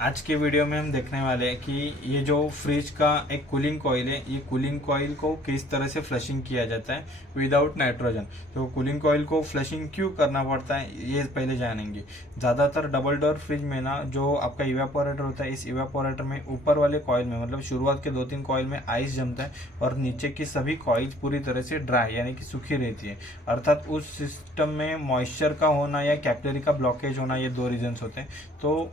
आज के वीडियो में हम देखने वाले हैं कि ये जो फ्रिज का एक कूलिंग कॉइल है, ये कूलिंग कॉइल को किस तरह से फ्लशिंग किया जाता है विदाउट नाइट्रोजन। तो कूलिंग कॉइल को फ्लशिंग क्यों करना पड़ता है ये पहले जानेंगे। ज़्यादातर डबल डोर फ्रिज में ना जो आपका इवेपोरेटर होता है, इस इवेपोरेटर में ऊपर वाले कॉइल में मतलब शुरुआत के 2-3 कॉइल में आइस जमता है और नीचे की सभी कॉइल्स पूरी तरह से ड्राई यानी कि सूखी रहती है। अर्थात उस सिस्टम में मॉइस्चर का होना या कैपिलरी का ब्लॉकेज होना, ये दो रीजन्स होते हैं। तो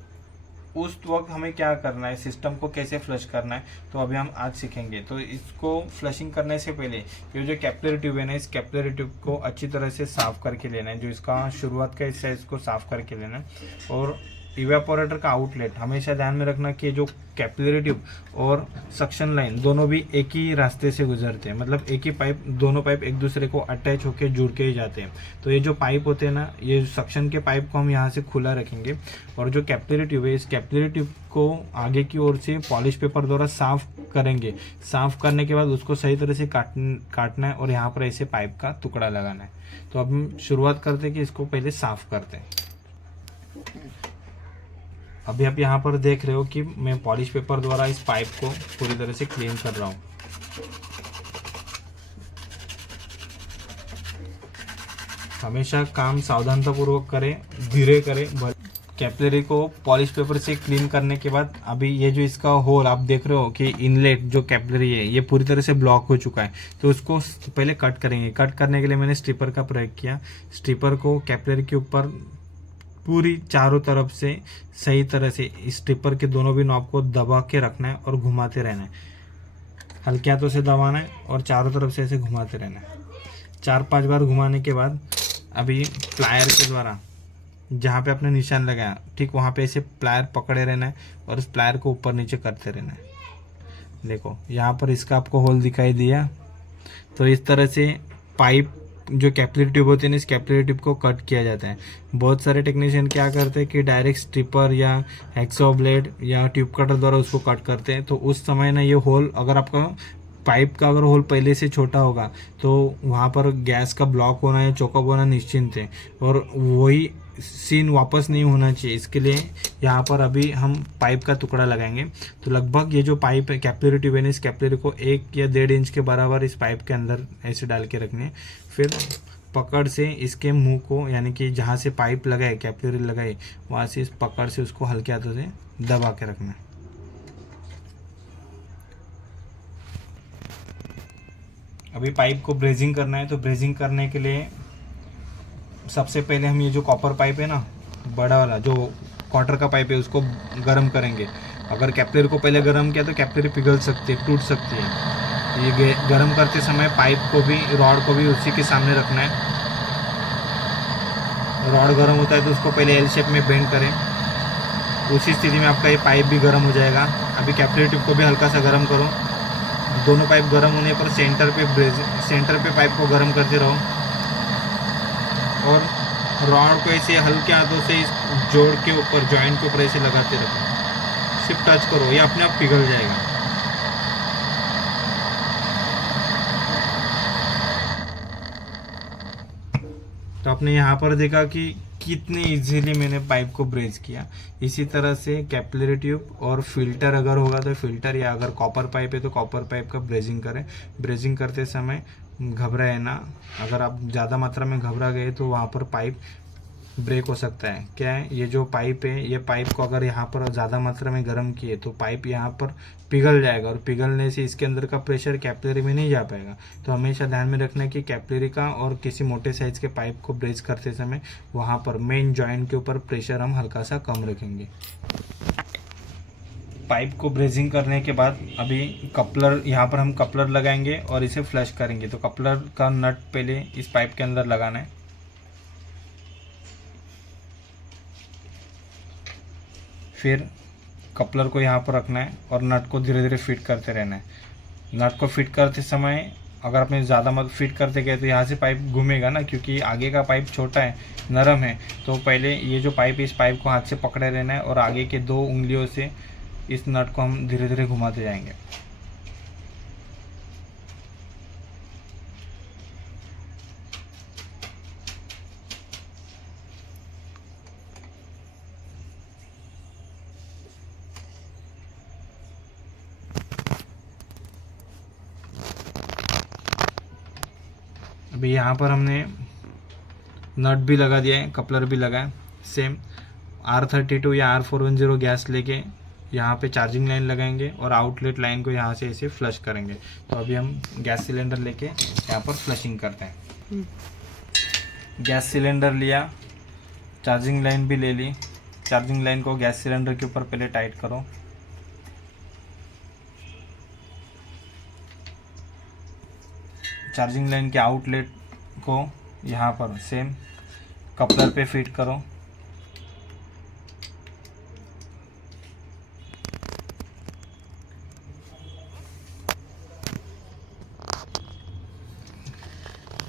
उस वक्त हमें क्या करना है, सिस्टम को कैसे फ्लश करना है, तो अभी हम आज सीखेंगे। तो इसको फ्लशिंग करने से पहले ये जो कैपिलरी ट्यूब है ना, इस कैपिलरी ट्यूब को अच्छी तरह से साफ करके लेना है। जो इसका शुरुआत का हिस्सा है इसको साफ करके लेना है। और इवेपोरेटर का आउटलेट हमेशा ध्यान में रखना कि जो कैपिलरी ट्यूब और सक्शन लाइन दोनों भी एक ही रास्ते से गुजरते हैं, मतलब एक ही पाइप, दोनों पाइप एक दूसरे को अटैच होकर जुड़ के ही जाते हैं। तो ये जो पाइप होते हैं ना, ये सक्शन के पाइप को हम यहाँ से खुला रखेंगे और जो कैपिलरी ट्यूब है, इस कैपिलरी ट्यूब को आगे की ओर से पॉलिश पेपर द्वारा साफ करेंगे। साफ करने के बाद उसको सही तरह से काटना है और यहाँ पर ऐसे पाइप का टुकड़ा लगाना है। तो अब हम शुरुआत करते हैं कि इसको पहले साफ करते हैं। अभी आप यहाँ पर देख रहे हो कि मैं पॉलिश पेपर द्वारा इस पाइप को पूरी तरह से क्लीन कर रहा हूँ। हमेशा काम सावधानतापूर्वक करें, धीरे करें। कैपिलरी को पॉलिश पेपर से क्लीन करने के बाद अभी ये जो इसका होल आप देख रहे हो कि इनलेट जो कैपिलरी है ये पूरी तरह से ब्लॉक हो चुका है। तो उसको पहले कट करेंगे। कट करने के लिए मैंने स्ट्रिपर का प्रयोग किया। स्ट्रिपर को कैपिलरी के ऊपर पूरी चारों तरफ से सही तरह से स्ट्रिपर के दोनों भी नॉब को दबा के रखना है और घुमाते रहना है। हल्के हाथों से दबाना है और चारों तरफ से ऐसे घुमाते रहना है। 4-5 बार घुमाने के बाद अभी प्लायर के द्वारा जहाँ पे आपने निशान लगाया ठीक वहाँ पे ऐसे प्लायर पकड़े रहना है और इस प्लायर को ऊपर नीचे करते रहना है। देखो यहाँ पर इसका आपको होल दिखाई दिया। तो इस तरह से पाइप जो कैपिलरी ट्यूब होती है ना, इस कैपिलरी ट्यूब को कट किया जाता है। बहुत सारे टेक्नीशियन क्या करते हैं कि डायरेक्ट स्ट्रिपर या हैक्सॉ ब्लेड या ट्यूब कटर द्वारा उसको कट करते हैं। तो उस समय ना ये होल, अगर आपका पाइप का अगर होल पहले से छोटा होगा तो वहाँ पर गैस का ब्लॉक होना या चोकअप होना निश्चिंत है और वही सीन वापस नहीं होना चाहिए। इसके लिए यहाँ पर अभी हम पाइप का टुकड़ा लगाएंगे। तो लगभग ये जो पाइप है कैपिलरी ट्यूब है, इस कैपिलरी को 1 या 1.5 इंच के बराबर इस पाइप के अंदर ऐसे डाल के रखने। फिर पकड़ से इसके मुंह को, यानी कि जहाँ से पाइप लगाए कैपिलरी लगाए वहाँ से इस पकड़ से उसको हल्के हाथों से दबा के रखना। अभी पाइप को ब्रेजिंग करना है। तो ब्रेजिंग करने के लिए सबसे पहले हम ये जो कॉपर पाइप है ना, बड़ा वाला जो क्वार्टर का पाइप है, उसको गर्म करेंगे। अगर कैपिलरी को पहले गर्म किया तो कैपिलरी पिघल सकती है, टूट सकती है। ये गर्म करते समय पाइप को भी, रॉड को भी उसी के सामने रखना है। रॉड गर्म होता है तो उसको पहले एल शेप में बेंड करें। उसी स्थिति में आपका ये पाइप भी गर्म हो जाएगा। अभी कैपिलरी ट्यूब को भी हल्का सा गर्म करो। दोनों पाइप गर्म होने पर सेंटर पे पाइप को गर्म करते रहो और रॉड को ऐसे हल्के हाथों से इस जोड़ के ऊपर, जॉइंट के ऊपर ऐसे लगाते रहो। सिर्फ टच करो, ये अपने आप पिघल जाएगा। तो आपने यहाँ पर देखा कि कितनी इजीली मैंने पाइप को ब्रेज किया। इसी तरह से कैपिलरी ट्यूब और फिल्टर अगर होगा तो फिल्टर, या अगर कॉपर पाइप है तो कॉपर पाइप का ब्रेजिंग करें। ब्रेजिंग करते समय घबराए ना। अगर आप ज़्यादा मात्रा में घबरा गए तो वहाँ पर पाइप ब्रेक हो सकता है। क्या है, ये जो पाइप है, ये पाइप को अगर यहाँ पर ज़्यादा मात्रा में गर्म किए तो पाइप यहाँ पर पिघल जाएगा और पिघलने से इसके अंदर का प्रेशर कैपिलरी में नहीं जा पाएगा। तो हमेशा ध्यान में रखना है कि कैपिलरी का और किसी मोटे साइज़ के पाइप को ब्रेज करते समय वहाँ पर मेन जॉइंट के ऊपर प्रेशर हम हल्का सा कम रखेंगे। पाइप को ब्रेजिंग करने के बाद अभी कपलर, यहाँ पर हम कपलर लगाएंगे और इसे फ्लश करेंगे। तो कपलर का नट पहले इस पाइप के अंदर लगाना है। फिर कपलर को यहाँ पर रखना है और नट को धीरे धीरे फिट करते रहना है। नट को फिट करते समय अगर आपने ज़्यादा मत फिट करते गए तो यहाँ से पाइप घूमेगा ना, क्योंकि आगे का पाइप छोटा है, नरम है। तो पहले ये जो पाइप है, इस पाइप को हाथ से पकड़े रहना है और आगे के 2 उंगलियों से इस नट को हम धीरे धीरे घुमाते जाएंगे। अभी यहाँ पर हमने नट भी लगा दिया है, कपलर भी लगा है। सेम R32 या R410 गैस लेके यहाँ पे चार्जिंग लाइन लगाएंगे और आउटलेट लाइन को यहाँ से ऐसे फ्लश करेंगे। तो अभी हम गैस सिलेंडर लेके यहाँ पर फ्लशिंग करते हैं। गैस सिलेंडर लिया, चार्जिंग लाइन भी ले ली। चार्जिंग लाइन को गैस सिलेंडर के ऊपर पहले टाइट करो। चार्जिंग लाइन के आउटलेट को यहाँ पर सेम कपलर पे फिट करो।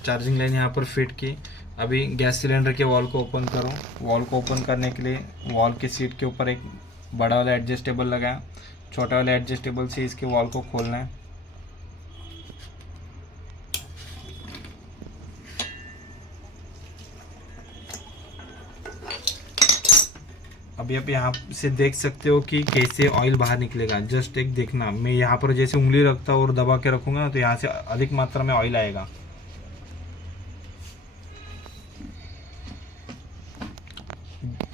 चार्जिंग लाइन यहाँ पर फिट की। अभी गैस सिलेंडर के वॉल को ओपन करो। वॉल को ओपन करने के लिए वॉल की सीट के ऊपर एक बड़ा वाला एडजस्टेबल लगाया, छोटा वाला एडजस्टेबल से इसके वॉल को खोलना है। अभी आप यहाँ से देख सकते हो कि कैसे ऑयल बाहर निकलेगा। जस्ट एक देखना, मैं यहाँ पर जैसे उंगली रखता हूँ और दबा के रखूँगा तो यहाँ से अधिक मात्रा में ऑयल आएगा।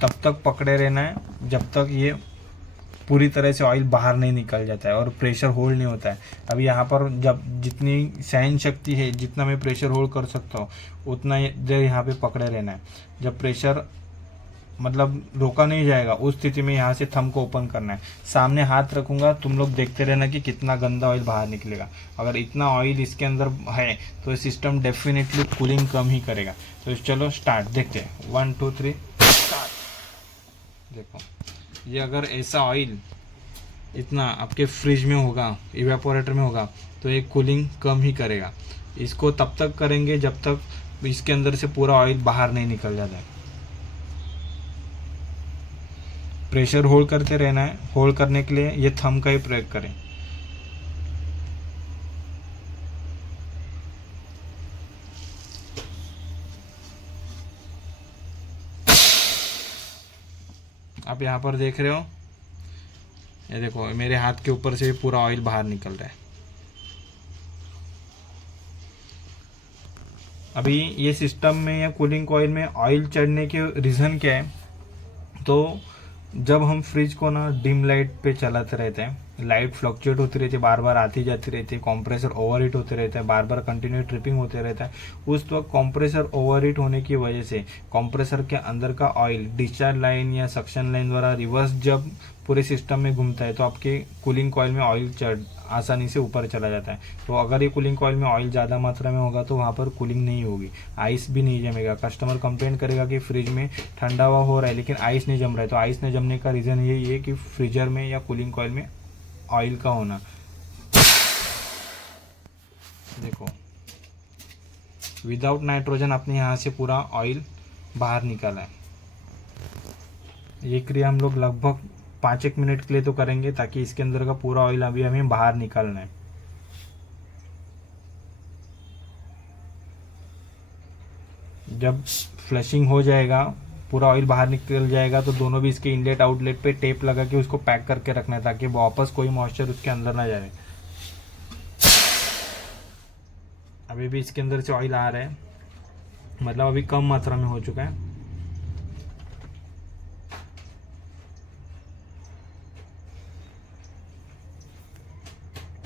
तब तक पकड़े रहना है जब तक ये पूरी तरह से ऑयल बाहर नहीं निकल जाता है और प्रेशर होल्ड नहीं होता है। अभी यहाँ पर जब जितनी सहन शक्ति है, जितना मैं प्रेशर होल्ड कर सकता हूँ उतना देर यहाँ पे पकड़े रहना है। जब प्रेशर मतलब रोका नहीं जाएगा उस स्थिति में यहाँ से थंब को ओपन करना है। सामने हाथ रखूंगा, तुम लोग देखते रहना कि कितना गंदा ऑयल बाहर निकलेगा। अगर इतना ऑयल इसके अंदर है तो ये सिस्टम डेफिनेटली कूलिंग कम ही करेगा। तो चलो स्टार्ट, देखते हैं 1 2 3 स्टार्ट। देखो ये अगर ऐसा ऑयल इतना आपके फ्रिज में होगा, इवेपोरेटर में होगा तो ये कूलिंग कम ही करेगा। इसको तब तक करेंगे जब तक इसके अंदर से पूरा ऑयल बाहर नहीं निकल जाता है। प्रेशर होल्ड करते रहना है। होल्ड करने के लिए ये थंब का ही प्रयोग करें। आप यहाँ पर देख रहे हो, ये देखो मेरे हाथ के ऊपर से पूरा ऑयल बाहर निकल रहा है। अभी ये सिस्टम में या कूलिंग कॉइल में ऑयल चढ़ने के रीज़न क्या है? तो जब हम फ्रिज को ना डिम लाइट पे चलाते रहते हैं, लाइट फ्लक्चुएट होती रहती है, बार बार आती जाती रहती है, कंप्रेसर ओवरहीट होते रहता है, बार बार कंटिन्यू ट्रिपिंग होते रहता है। उस वक्त कंप्रेसर ओवरहीट होने की वजह से कंप्रेसर के अंदर का ऑयल डिस्चार्ज लाइन या सक्शन लाइन द्वारा रिवर्स जब पूरे सिस्टम में घूमता है तो आपके कूलिंग कॉइल में ऑयल चढ़ आसानी से ऊपर चला जाता है। तो अगर ये कूलिंग कॉइल में ऑयल ज़्यादा मात्रा में होगा तो वहाँ पर कूलिंग नहीं होगी, आइस भी नहीं जमेगा। कस्टमर कंप्लेंट करेगा कि फ्रिज में ठंडा हुआ हो रहा है लेकिन आइस नहीं जम रहा है। तो आइस नहीं जमने का रीज़न यही है कि फ्रीजर में या कूलिंग कॉइल में ऑयल का होना। देखो विदाउट नाइट्रोजन आपने यहाँ से पूरा ऑयल बाहर निकाला है। ये क्रिया हम लोग लगभग 5-1 मिनट के लिए तो करेंगे ताकि इसके अंदर का पूरा ऑयल अभी हमें बाहर निकालना है। जब फ्लशिंग हो जाएगा, पूरा ऑयल बाहर निकल जाएगा तो दोनों भी इसके इनलेट आउटलेट पे टेप लगा के उसको पैक करके रखना है ताकि वापस कोई मॉइस्चर उसके अंदर ना जाए। अभी भी इसके अंदर से ऑयल आ रहा है, मतलब अभी कम मात्रा में हो चुका है।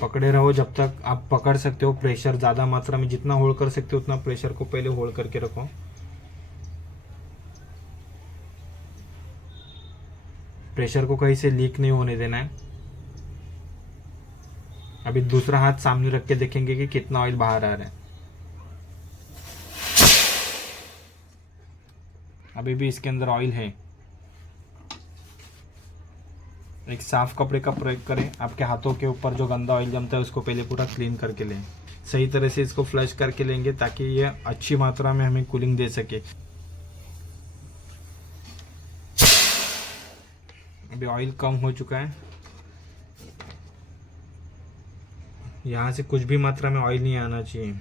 पकड़े रहो जब तक आप पकड़ सकते हो। प्रेशर ज़्यादा मात्रा में जितना होल्ड कर सकते हो उतना प्रेशर को पहले होल्ड करके रखो। प्रेशर को कहीं से लीक नहीं होने देना है। अभी दूसरा हाथ सामने रख के देखेंगे कि कितना ऑयल बाहर आ रहा है। अभी भी इसके अंदर ऑयल है। एक साफ कपड़े का प्रयोग करें। आपके हाथों के ऊपर जो गंदा ऑयल जमता है उसको पहले पूरा क्लीन करके लें। सही तरह से इसको फ्लश करके लेंगे ताकि ये अच्छी मात्रा में हमें कूलिंग दे सके। अभी ऑयल कम हो चुका है, यहाँ से कुछ भी मात्रा में ऑयल नहीं आना चाहिए।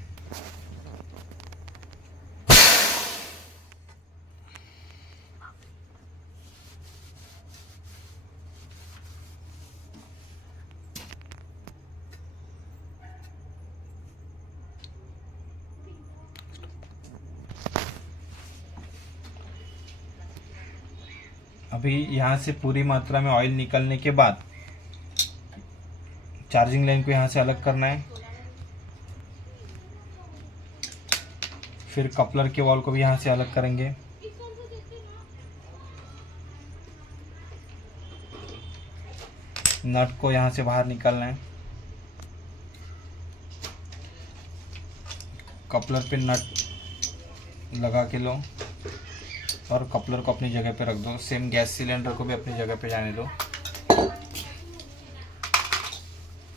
अभी यहाँ से पूरी मात्रा में ऑयल निकलने के बाद चार्जिंग लाइन को यहाँ से अलग करना है। फिर कपलर के वॉल को भी यहाँ से अलग करेंगे। नट को यहाँ से बाहर निकालना है। कपलर पे नट लगा के लो और कपलर को अपनी जगह पे रख दो। सेम गैस सिलेंडर को भी अपनी जगह पे जाने दो।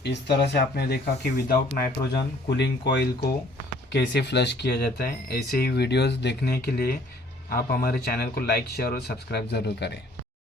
इस तरह से आपने देखा कि विदाउट नाइट्रोजन कूलिंग कॉइल को कैसे फ्लश किया जाता है। ऐसे ही वीडियोस देखने के लिए आप हमारे चैनल को लाइक, शेयर और सब्सक्राइब ज़रूर करें।